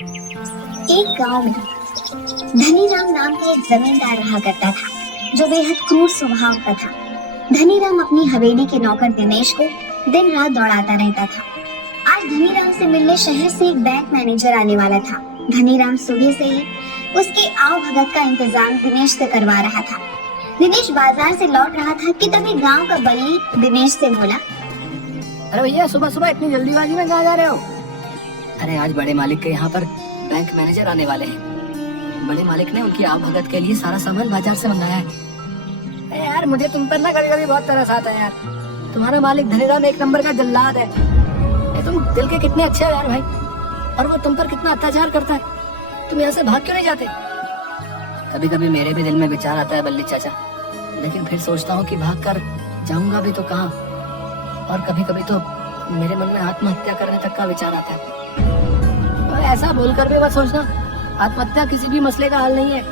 एक गांव में धनीराम नाम का एक जमींदार रहा करता था जो बेहद क्रूर स्वभाव का था। धनीराम अपनी हवेली के नौकर दिनेश को दिन रात दौड़ाता रहता था। आज धनीराम से मिलने शहर से एक बैंक मैनेजर आने वाला था। धनीराम सुबह से ही उसके आव भगत का इंतजाम दिनेश से करवा रहा था। दिनेश बाजार से लौट रहा था कि तभी गांव का बल्ली दिनेश से बोला, अरे भैया सुबह सुबह इतनी जल्दीबाजी में कहाँ जा रहे हो? अरे आज बड़े मालिक के यहाँ पर बैंक मैनेजर आने वाले हैं। बड़े मालिक ने उनकी आव भगत के लिए सारा सामान बाजार से मंगाया है। अरे यार मुझे तुम पर ना कभी कभी बहुत तरस आता है यार। तुम्हारा मालिक धनीराम एक नंबर का जल्लाद है। तुम दिल के कितने अच्छे हो यार भाई, और वो तुम पर कितना अत्याचार करता है। तुम यहाँ से भाग क्यों नहीं जाते? कभी कभी मेरे भी दिल में विचार आता है बल्ली चाचा, लेकिन फिर सोचता हूँ कि भाग कर जाऊंगा भी तो कहाँ। और कभी कभी तो मेरे मन में आत्महत्या करने तक का विचार आता है। तो ऐसा बोलकर भी मत सोचना, आत्महत्या किसी भी मसले का हल नहीं है।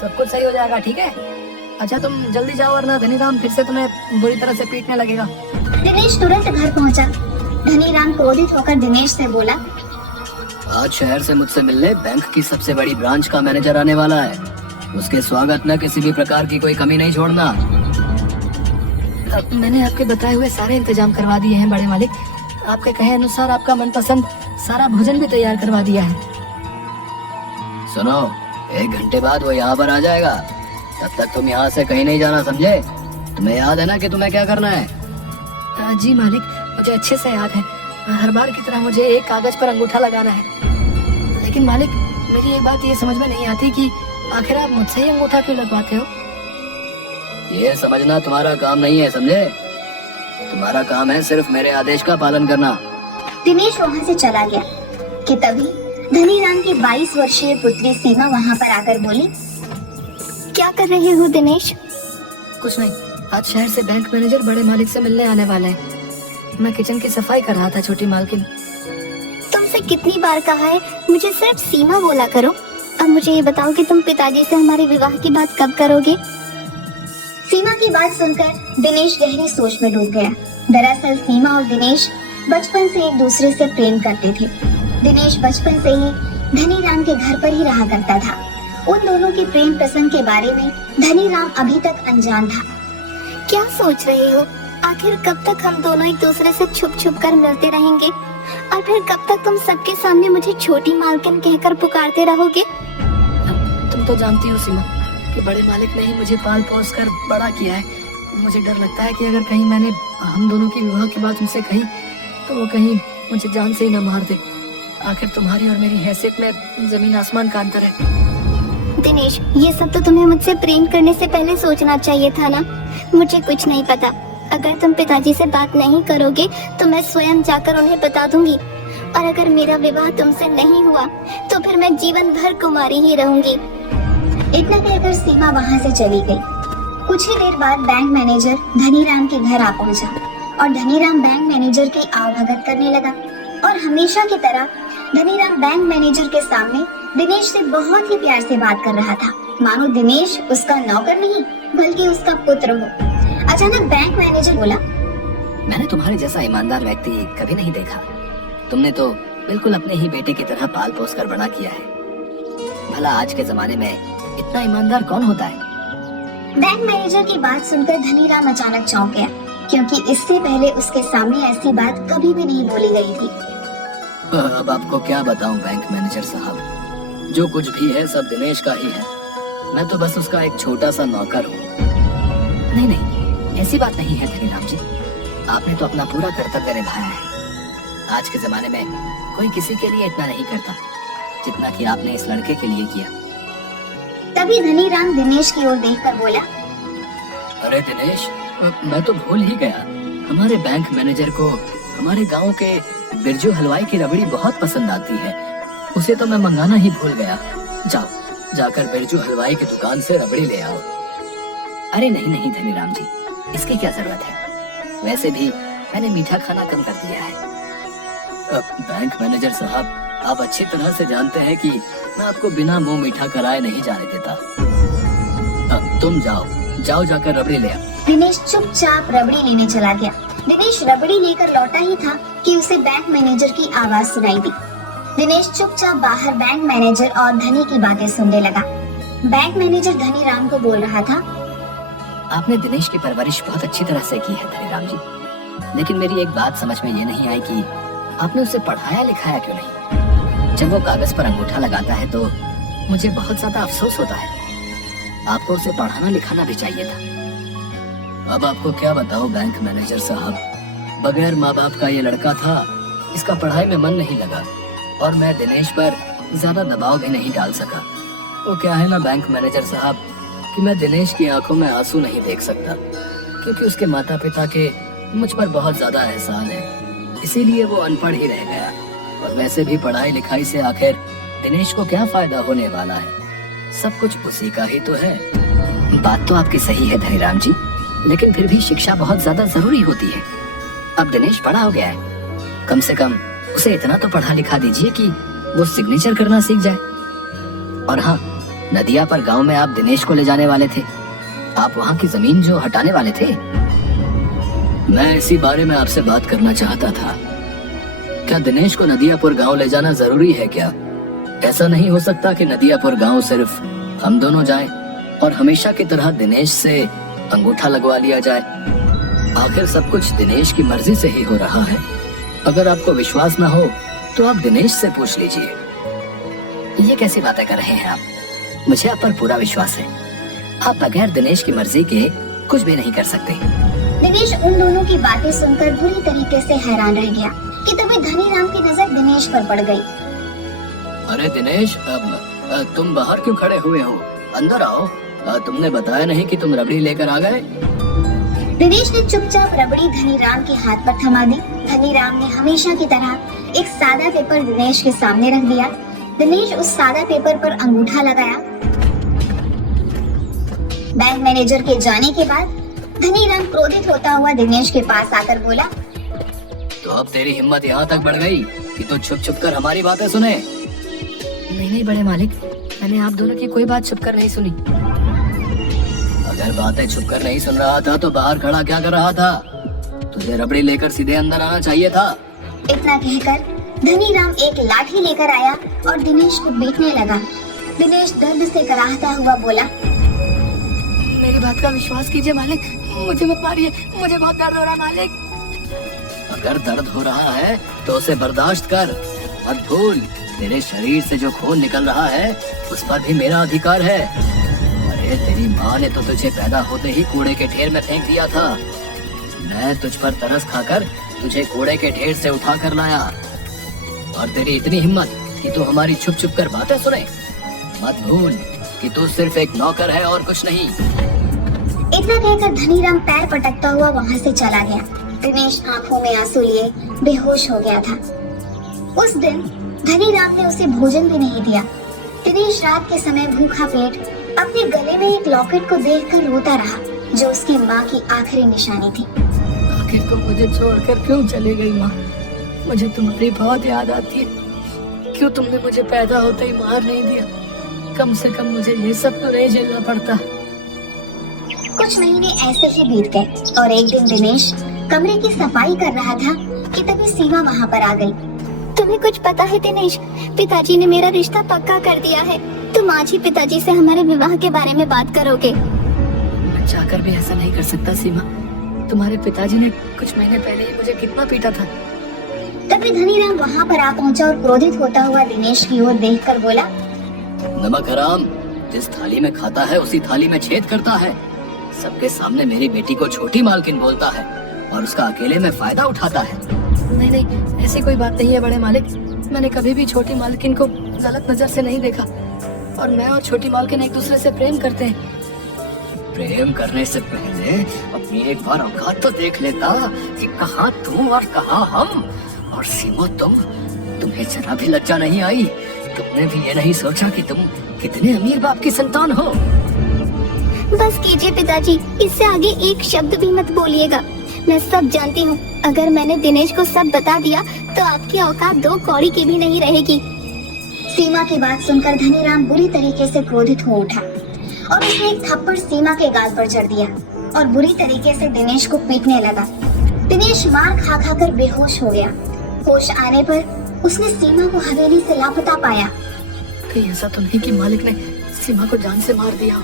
सब कुछ सही हो जाएगा, ठीक है? अच्छा तुम जल्दी जाओ वरना धनीराम फिर से तुम्हें बुरी तरह से पीटने लगेगा। दिनेश तुरंत घर पहुंचा। धनीराम क्रोधित होकर दिनेश से बोला, आज शहर से मुझसे मिलने बैंक की सबसे बड़ी ब्रांच का मैनेजर आने वाला है। उसके स्वागत में किसी भी प्रकार की कोई कमी नहीं छोड़ना। मैंने आपके बताए हुए सारे इंतजाम करवा दिए हैं बड़े मालिक। आपके कहे अनुसार आपका मनपसंद सारा भोजन भी तैयार करवा दिया है। सुनो, 1 घंटे बाद वो यहाँ पर आ जाएगा। तब तक तुम यहाँ से कहीं नहीं जाना, समझे? तुम्हें याद है ना कि तुम्हें क्या करना है? जी मालिक, मुझे अच्छे से याद है। हर बार की तरह मुझे एक कागज पर अंगूठा लगाना है। लेकिन मालिक, मेरी एक बात ये समझ में नहीं आती कि आखिर आप मुझसे ही अंगूठा क्यों लगवाते हो? ये समझना तुम्हारा काम नहीं है, समझे? तुम्हारा काम है सिर्फ मेरे आदेश का पालन करना। दिनेश वहाँ से चला गया कि तभी धनीराम की 22 वर्षीय पुत्री सीमा वहाँ पर आकर बोली, क्या कर रहे हो दिनेश? कुछ नहीं, आज शहर से बैंक मैनेजर बड़े मालिक से मिलने आने वाले हैं। मैं किचन की सफाई कर रहा था छोटी मालकिन। तुमसे कितनी बार कहा है मुझे सिर्फ सीमा बोला करो। अब मुझे ये बताओ कि तुम पिताजी से हमारे विवाह की बात कब करोगे? सीमा की बात सुनकर दिनेश गहरी सोच में डूब गया। दरअसल सीमा और दिनेश बचपन से एक दूसरे से प्रेम करते थे। दिनेश बचपन से ही धनीराम के घर पर ही रहा करता था। उन दोनों के प्रेम प्रसंग के बारे में धनीराम अभी तक अनजान था। क्या सोच रहे हो? आखिर कब तक हम दोनों एक दूसरे से छुप छुप कर मिलते रहेंगे? और फिर कब तक तुम सबके सामने मुझे छोटी मालकिन कहकर पुकारते रहोगे? तुम तो जानती हो सीमा कि बड़े मालिक ने ही मुझे पाल पोस कर बड़ा किया है। मुझे डर लगता है कि अगर कहीं मैंने हम दोनों की विवाह की बात उनसे कही तो वो कहीं मुझे जान से ही न मार दे। आखिर तुम्हारी और मेरी हैसियत में जमीन आसमान का अंतर है। दिनेश, ये सब तो तुम्हें मुझसे प्रेम करने से पहले सोचना चाहिए था ना। मुझे कुछ नहीं पता। अगर तुम पिताजी से बात नहीं करोगे तो मैं स्वयं जाकर उन्हें बता दूंगी। और अगर मेरा विवाह तुमसे नहीं हुआ तो फिर मैं जीवन भर कुमारी ही रहूंगी। इतना कहकर सीमा वहाँ से चली गई। कुछ ही देर बाद बैंक मैनेजर धनीराम के घर आ पहुँचा और धनीराम बैंक मैनेजर की आवभगत करने लगा। और हमेशा की तरह धनीराम बैंक मैनेजर के सामने दिनेश से बहुत ही प्यार से बात कर रहा था, मानो दिनेश उसका नौकर नहीं बल्कि उसका पुत्र हो। अचानक बैंक मैनेजर बोला, मैंने तुम्हारे जैसा ईमानदार व्यक्ति कभी नहीं देखा। तुमने तो बिल्कुल अपने ही बेटे की तरह पाल पोस कर बड़ा किया है। भला आज के जमाने में इतना ईमानदार कौन होता है? बैंक मैनेजर की बात सुनकर धनीराम अचानक चौंक गया, क्योंकि इससे पहले उसके सामने ऐसी बात कभी भी नहीं बोली गई थी। अब आपको क्या बताऊं बैंक मैनेजर साहब, जो कुछ भी है सब दिनेश का ही है। मैं तो बस उसका एक छोटा सा नौकर हूँ। नहीं नहीं, ऐसी बात नहीं है धनीराम जी। आपने तो अपना पूरा कर्तव्य निभाया है। आज के जमाने में कोई किसी के लिए इतना नहीं करता जितना कि आपने इस लड़के के लिए किया। तभी धनीराम दिनेश की ओर देखकर बोला, अरे दिनेश, मैं तो भूल ही गया। हमारे बैंक मैनेजर को हमारे गांव के बिरजू हलवाई की रबड़ी बहुत पसंद आती है। उसे तो मैं मंगाना ही भूल गया। जाओ जाकर बिरजू हलवाई की दुकान से रबड़ी ले आओ। अरे नहीं नहीं धनीराम जी, इसकी क्या जरूरत है? वैसे भी मैंने मीठा खाना कम कर दिया है। बैंक मैनेजर साहब, आप अच्छी तरह से जानते हैं कि मैं आपको बिना मुंह मीठा कराए नहीं जाने देता। तुम जाओ जाकर रबड़ी ले आओ। दिनेश चुपचाप रबड़ी लेने चला गया। दिनेश रबड़ी लेकर लौटा ही था कि उसे बैंक मैनेजर की आवाज सुनाई दी। दिनेश चुपचाप बाहर बैंक मैनेजर और धनी की बातें सुनने लगा। बैंक मैनेजर धनी राम को बोल रहा था, आपने दिनेश की परवरिश बहुत अच्छी तरह से की है धनीराम जी, लेकिन मेरी एक बात समझ में ये नहीं आई कि आपने उसे पढ़ाया लिखाया क्यों नहीं। जब वो कागज पर अंगूठा लगाता है तो मुझे बहुत ज्यादा अफसोस होता है। आपको उसे पढ़ाना लिखाना भी चाहिए था। अब आपको क्या बताओ बैंक मैनेजर साहब, बगैर माँ बाप का ये लड़का था, इसका पढ़ाई में मन नहीं लगा और मैं दिनेश पर ज्यादा दबाव भी नहीं डाल सका। वो क्या है ना बैंक मैनेजर साहब कि मैं दिनेश की आंखों में आंसू नहीं देख सकता, क्योंकि उसके माता पिता के मुझ पर बहुत ज्यादा एहसान है, इसीलिए वो अनपढ़ ही रह गया। और वैसे भी पढ़ाई लिखाई से आखिर दिनेश को क्या फायदा होने वाला है, सब कुछ उसी का ही तो है। बात तो आपकी सही है धनीराम जी, लेकिन फिर भी शिक्षा बहुत ज्यादा जरूरी होती है। अब दिनेश बड़ा हो गया है, कम से कम उसे इतना तो पढ़ा लिखा दीजिए कि वो सिग्नेचर करना सीख जाए। और हाँ, नदिया पर गांव में आप दिनेश को ले जाने वाले थे, आप वहाँ की जमीन जो हटाने वाले थे। मैं इसी बारे में आपसे बात करना चाहता था। क्या दिनेश को नदियापुर गांव ले जाना जरूरी है क्या? ऐसा नहीं हो सकता कि नदियापुर गांव सिर्फ हम दोनों जाएं और हमेशा की तरह दिनेश से अंगूठा लगवा लिया जाए। आखिर सब कुछ दिनेश की मर्जी से ही हो रहा है। अगर आपको विश्वास ना हो तो आप दिनेश से पूछ लीजिए। ये कैसी बातें कर रहे हैं आप? मुझे आप पर पूरा विश्वास है। आप बगैर दिनेश की मर्जी के कुछ भी नहीं कर सकते। दिनेश उन दोनों की बातें सुनकर बुरी तरीके से हैरान रह गया कि तभी धनीराम की नजर दिनेश पर पड़ गई। अरे दिनेश, तुम बाहर क्यों खड़े हुए हो? अंदर आओ। तुमने बताया नहीं कि तुम रबड़ी लेकर आ गए। दिनेश ने चुपचाप रबड़ी धनीराम के हाथ पर थमा दी। धनीराम ने हमेशा की तरह एक सादा पेपर दिनेश के सामने रख दिया। दिनेश उस सादा पेपर पर अंगूठा लगाया। बैंक मैनेजर के जाने के बाद धनीराम क्रोधित होता हुआ दिनेश के पास आकर बोला, तो अब तेरी हिम्मत यहाँ तक बढ़ गई कि तू छुप छुप कर हमारी बातें सुने? नहीं बड़े मालिक, मैंने आप दोनों की कोई बात छुप कर नहीं सुनी। अगर बातें छुप कर नहीं सुन रहा था तो बाहर खड़ा क्या कर रहा था? तुझे रबड़ी लेकर सीधे अंदर आना चाहिए था। इतना कहकर धनीराम एक लाठी लेकर आया और दिनेश को पीटने लगा। दिनेश दर्द से कराहता हुआ बोला, मेरी बात का विश्वास कीजिए मालिक, मुझे मत मारिए, मुझे बहुत दर्द हो रहा है मालिक। अगर दर्द हो रहा है तो उसे बर्दाश्त कर, मत भूल तेरे शरीर से जो खून निकल रहा है उस पर भी मेरा अधिकार है। अरे तेरी माँ ने तो तुझे पैदा होते ही कूड़े के ढेर में फेंक दिया था। मैं तुझ पर तरस खाकर तुझे कूड़े के ढेर से उठा कर लाया, और तेरी इतनी हिम्मत कि तू हमारी छुप छुप कर बातें सुने। मत भूल कि तू सिर्फ एक नौकर है और कुछ नहीं। इतना कहकर धनीराम पैर पटकता हुआ वहाँ से चला गया। दिनेश आंखों में आंसू लिए बेहोश हो गया था। उस दिन धनीराम ने उसे भोजन भी नहीं दिया। दिनेश रात के समय भूखा पेट अपने गले में एक लॉकेट को देखकर रोता रहा, जो उसकी माँ की आखिरी निशानी थी। आखिर तुम मुझे छोड़कर क्यों चली गई माँ? मुझे तुम्हारी बहुत याद आती है। क्यों तुमने मुझे पैदा होते ही मार नहीं दिया? कम से कम मुझे ये सब तो नहीं झेलना पड़ता। कुछ महीने ऐसे ही बीत गए और एक दिन दिनेश कमरे की सफाई कर रहा था कि तभी सीमा वहाँ पर आ गई। तुम्हें कुछ पता है दिनेश, पिताजी ने मेरा रिश्ता पक्का कर दिया है। तुम आज ही पिताजी से हमारे विवाह के बारे में बात करोगे? मैं चाहकर भी ऐसा नहीं कर सकता सीमा। तुम्हारे पिताजी ने कुछ महीने पहले ही मुझे कितना पीटा था। तभी धनीराम वहाँ पर आ पहुँचा और क्रोधित होता हुआ दिनेश की ओर देखकर बोला, नमक हराम, जिस थाली में खाता है उसी थाली में छेद करता है। सबके सामने मेरी बेटी को छोटी मालकिन बोलता है और उसका अकेले में फायदा उठाता है। नहीं, ऐसी कोई बात नहीं है बड़े मालिक। मैंने कभी भी छोटी मालकिन को गलत नजर से नहीं देखा, और मैं और छोटी मालकिन एक दूसरे से प्रेम करते हैं। प्रेम करने से पहले अपनी एक बार औकात तो देख लेता कि कहाँ तू और कहाँ हम। और सीमा, तुम्हें जरा भी लज्जा नहीं आई? तुमने भी ये नहीं सोचा कि तुम कितने अमीर बाप की संतान हो? बस कीजिए पिताजी, इससे आगे एक शब्द भी मत बोलिएगा। मैं सब जानती हूँ। अगर मैंने दिनेश को सब बता दिया तो आपकी औकात 2 कौड़ी की भी नहीं रहेगी। सीमा की बात सुनकर धनीराम बुरी तरीके से क्रोधित हो उठा और उसने एक थप्पड़ सीमा के गाल पर जड़ दिया और बुरी तरीके से दिनेश को पीटने लगा। दिनेश मार खा खा कर बेहोश हो गया। होश आने पर उसने सीमा को हवेली से लापता पाया। कहीं ऐसा तो नहीं कि मालिक ने सीमा को जान से मार दिया?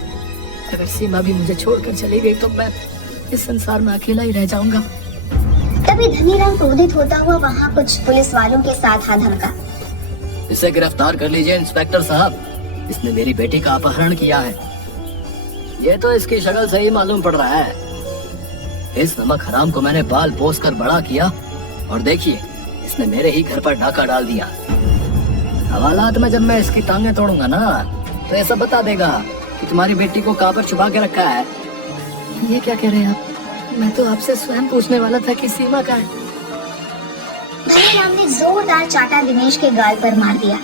अगर सीमा भी मुझे छोड़कर चली गई तो मैं इस संसार में अकेला ही रह जाऊंगा। तभी धनीराम क्रोधित होता हुआ वहाँ कुछ पुलिस वालों के साथ आ धमका। इसे गिरफ्तार कर लीजिए इंस्पेक्टर साहब, इसने मेरी बेटी का अपहरण किया है। ये तो इसकी शक्ल से ही मालूम पड़ रहा है। इस नमक हराम को मैंने पाल पोस कर बड़ा किया और देखिए इसने मेरे ही घर पर डाका डाल दिया। हवालात में जब मैं इसकी टांगे तोड़ूंगा ना तो ऐसा बता देगा कि तुम्हारी बेटी को कहाँ पर छुपा के रखा है। ये क्या कह रहे हैं आप? मैं तो आपसे स्वयं पूछने वाला था कि सीमा कहाँ है। धनीराम ने जोरदार चाटा दिनेश के गाल पर मार दिया।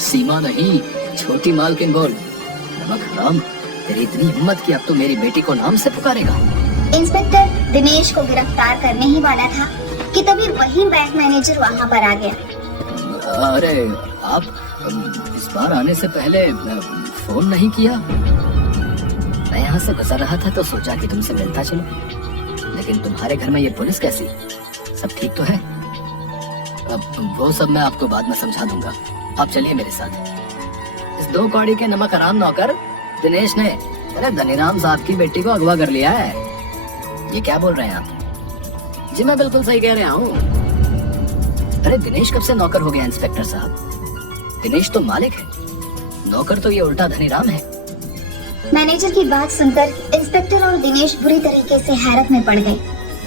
सीमा नहीं, छोटी मालकिन बोल। नमक हराम, तेरी इतनी हिम्मत कि अब तो मेरी बेटी को नाम से पुकारेगा। इंस्पेक्टर दिनेश को गिरफ्तार करने ही वाला था कि तभी वही बैंक मैनेजर वहाँ पर आ गया। अरे आप इस बार आने से पहले फोन नहीं किया? मैं यहाँ से गुजर रहा था तो सोचा कि तुमसे मिलता चलो, लेकिन तुम्हारे घर में ये पुलिस कैसी? सब ठीक तो है? अब वो सब मैं आपको बाद में समझा दूंगा। आप चलिए मेरे साथ। इस 2 कौड़ी के नमक हराम नौकर दिनेश ने धनीराम साहब की बेटी को अगवा कर लिया है। ये क्या बोल रहे हैं आप? जी मैं बिल्कुल सही कह रहा हूँ। अरे दिनेश कब से नौकर हो गया इंस्पेक्टर साहब? दिनेश तो मालिक है, नौकर तो ये उल्टा धनीराम है। मैनेजर की बात सुनकर इंस्पेक्टर और दिनेश बुरी तरीके से हैरत में पड़ गए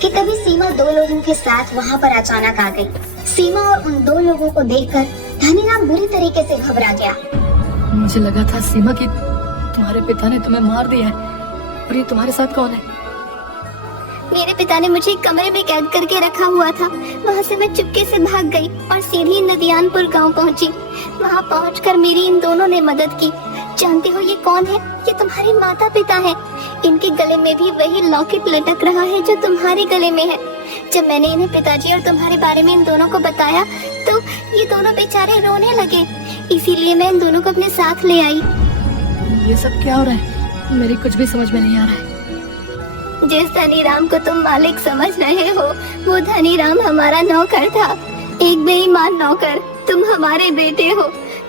कि तभी सीमा 2 लोगों के साथ वहाँ पर अचानक आ गई। सीमा और उन 2 लोगों को देखकर धनीराम बुरी तरीके से घबरा गया। मुझे लगा था सीमा कि तुम्हारे पिता ने तुम्हें मार दिया है, और ये तुम्हारे साथ कौन है? मेरे पिता ने मुझे एक कमरे में कैद करके रखा हुआ था। वहाँ से मैं चुपके से भाग गई और सीधी नदियानपुर गांव पहुँची। वहाँ पहुँचकर मेरी इन दोनों ने मदद की। जानते हो ये कौन है? ये तुम्हारे माता पिता हैं। इनके गले में भी वही लॉकेट लटक रहा है जो तुम्हारे गले में है। जब मैंने इन्हें पिताजी और तुम्हारे बारे में इन दोनों को बताया तो ये दोनों बेचारे रोने लगे, इसीलिए मैं इन दोनों को अपने साथ ले आई। ये सब क्या हो रहा है? मेरी कुछ भी समझ में नहीं आ रहा है। जिस धनीराम को तुम मालिक समझ रहे हो वो धनीराम हमारा नौकर था, एक बेईमान नौकर। तुम हमारे बेटे हो।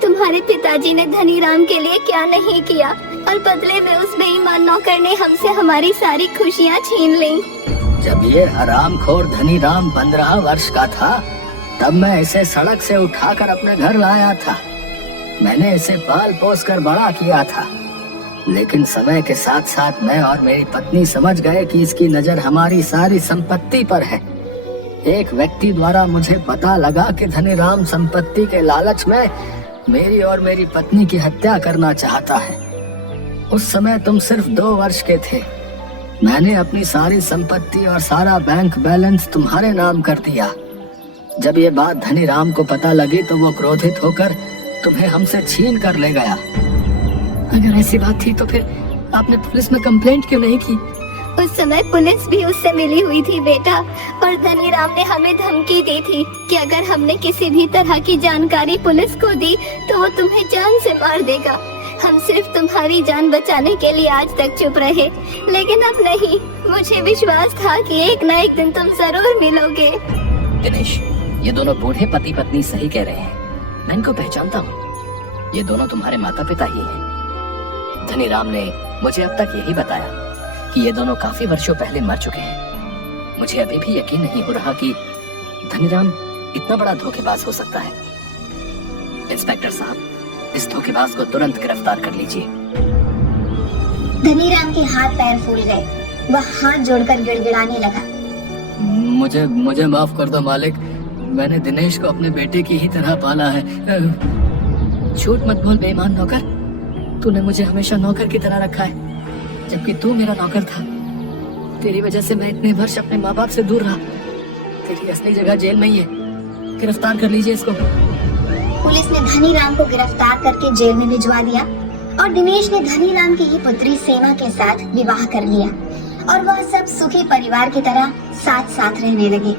तुम्हारे पिताजी ने धनीराम के लिए क्या नहीं किया, और बदले में उस बेईमान नौकर ने हमसे हमारी सारी खुशियाँ छीन ली। जब ये हरामखोर धनीराम 15 वर्ष का था तब मैं इसे सड़क से उठाकर अपने घर लाया था। मैंने इसे पाल पोस कर बड़ा किया था, लेकिन समय के साथ साथ मैं और मेरी पत्नी समझ गए कि इसकी नजर हमारी सारी संपत्ति पर है। एक व्यक्ति द्वारा मुझे पता लगा कि धनीराम संपत्ति के लालच में मेरी और मेरी पत्नी की हत्या करना चाहता है। उस समय तुम सिर्फ 2 वर्ष के थे। मैंने अपनी सारी संपत्ति और सारा बैंक बैलेंस तुम्हारे नाम कर दिया। जब ये बात धनीराम को पता लगी तो वो क्रोधित होकर तुम्हें हमसे छीन कर ले गया। अगर ऐसी बात थी तो फिर आपने पुलिस में कंप्लेंट क्यों नहीं की? उस समय पुलिस भी उससे मिली हुई थी बेटा, और धनीराम ने हमें धमकी दी थी कि अगर हमने किसी भी तरह की जानकारी पुलिस को दी तो वो तुम्हें जान से मार देगा। हम सिर्फ तुम्हारी जान बचाने के लिए आज तक चुप रहे, लेकिन अब नहीं। मुझे विश्वास था कि एक न एक दिन तुम जरूर मिलोगे। दिनेश, ये दोनों बूढ़े पति पत्नी सही कह रहे हैं। मैं इनको पहचानता हूँ। ये दोनों तुम्हारे माता पिता ही हैं। धनीराम ने मुझे अब तक यही बताया कि ये दोनों काफी वर्षों पहले मर चुके हैं। मुझे अभी भी यकीन नहीं हो रहा कि धनीराम इतना बड़ा धोखेबाज हो सकता है। इंस्पेक्टर साहब, इस धोखेबाज को तुरंत गिरफ्तार कर लीजिए। धनीराम के हाथ पैर फूल गए। वह हाथ जोड़कर गिड़गिड़ाने लगा। मुझे माफ कर दो मालिक। मैंने दिनेश को अपने बेटे की ही तरह पाला है। झूठ मत बोल बेईमान नौकर। तूने मुझे हमेशा नौकर की तरह रखा है, जबकि तू मेरा नौकर था। तेरी वजह से मैं इतने वर्ष अपने माँ बाप से दूर रहा। तेरी असली जगह जेल में ही है। गिरफ्तार कर लीजिए इसको। पुलिस ने धनीराम को गिरफ्तार करके जेल में भिजवा दिया और दिनेश ने धनीराम की ही पुत्री सीमा के साथ विवाह कर लिया और वह सब सुखी परिवार की तरह साथ साथ रहने लगे।